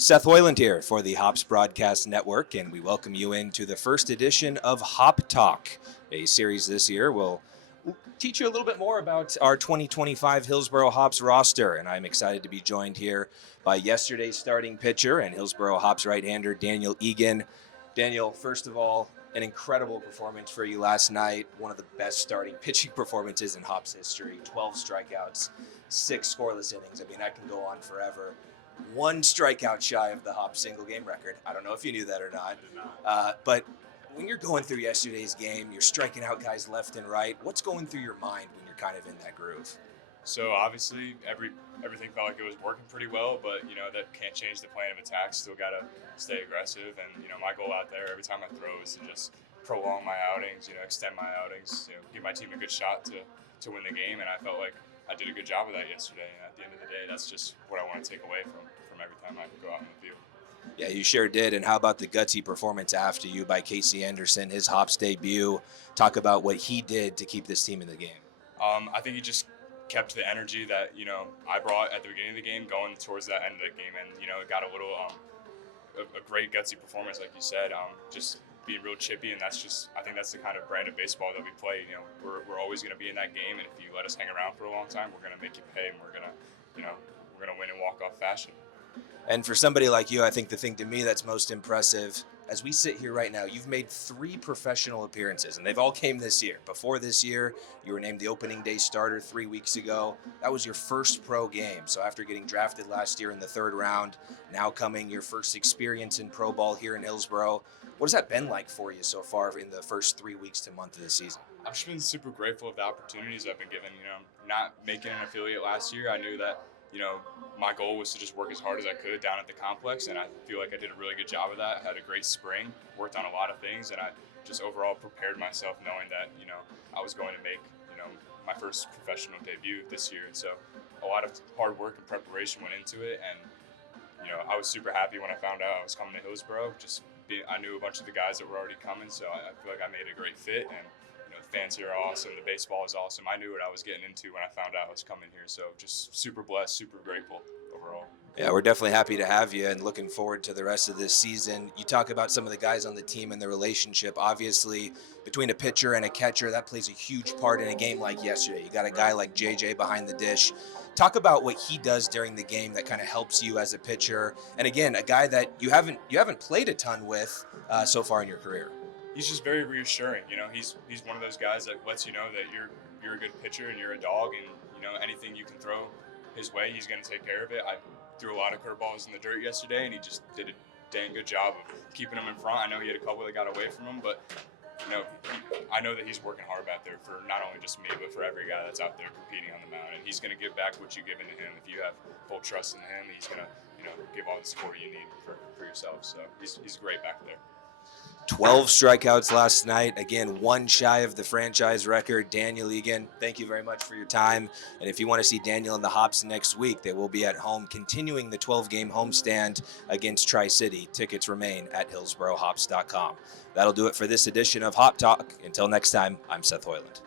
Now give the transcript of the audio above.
Seth Hoiland here for the Hops Broadcast Network, and we welcome you into the first edition of Hop Talk, a series this year. We'll teach you a little bit more about our 2025 Hillsboro Hops roster, and I'm excited to be joined here by yesterday's starting pitcher and Hillsboro Hops right-hander Daniel Eagen. Daniel, first of all, an incredible performance for you last night. One of the best starting pitching performances in Hops history. 12 strikeouts, 6 scoreless innings. I mean, that can go on forever. 1 strikeout shy of the Hops single game record. I don't know if you knew that or not. But when you're going through yesterday's game, you're striking out guys left and right. What's going through your mind when you're kind of in that groove? So obviously everything felt like it was working pretty well, but that can't change the plan of attack. Still got to stay aggressive, and my goal out there every time I throw is to just prolong my outings, extend my outings, give my team a good shot to win the game. And I felt like I did a good job of that yesterday. And at the end of the day, that's just what I want to take away from every time I go out in the field. Yeah, you sure did. And how about the gutsy performance after you by Casey Anderson, his Hops debut? Talk about what he did to keep this team in the game. I think he just kept the energy that I brought at the beginning of the game going towards that end of the game, and it got a little a great gutsy performance, like you said, just being real chippy. And I think that's the kind of brand of baseball that we play. We're always going to be in that game, and if you let us hang around for a long time, we're going to make you pay, and we're going to win in walk-off fashion. And for somebody like you, I think the thing to me that's most impressive, as we sit here right now, you've made 3 professional appearances, and they've all came this year. Before this year, you were named the opening day starter 3 weeks ago. That was your first pro game. So after getting drafted last year in the 3rd round, now coming your first experience in pro ball here in Hillsboro, what has that been like for you so far in the first 3 weeks to month of the season? I've just been super grateful of the opportunities I've been given. Not making an affiliate last year, I knew that my goal was to just work as hard as I could down at the complex, and I feel like I did a really good job of that. I had a great spring, worked on a lot of things, and I just overall prepared myself knowing that, I was going to make, my first professional debut this year. And so a lot of hard work and preparation went into it, and, I was super happy when I found out I was coming to Hillsboro. I knew a bunch of the guys that were already coming, so I feel like I made a great fit, and the fans here are awesome. The baseball is awesome. I knew what I was getting into when I found out I was coming here. So just super blessed, super grateful overall. Yeah, we're definitely happy to have you and looking forward to the rest of this season. You talk about some of the guys on the team and the relationship. Obviously, between a pitcher and a catcher, that plays a huge part in a game like yesterday. You got a guy like JJ behind the dish. Talk about what he does during the game that kind of helps you as a pitcher. And again, a guy that you haven't played a ton with so far in your career. He's just very reassuring. He's one of those guys that lets you know that you're a good pitcher and you're a dog, and anything you can throw his way, he's going to take care of it. I threw a lot of curveballs in the dirt yesterday, and he just did a dang good job of keeping them in front. I know he had a couple that got away from him, but I know that he's working hard back there for not only just me, but for every guy that's out there competing on the mound, and he's going to give back what you've given to him. If you have full trust in him, he's going to give all the support you need for yourself. So he's great back there. 12 strikeouts last night. Again, 1 shy of the franchise record. Daniel Eagen, thank you very much for your time. And if you want to see Daniel and the Hops next week, they will be at home continuing the 12-game homestand against Tri-City. Tickets remain at hillsborohops.com. That'll do it for this edition of Hop Talk. Until next time, I'm Seth Hoiland.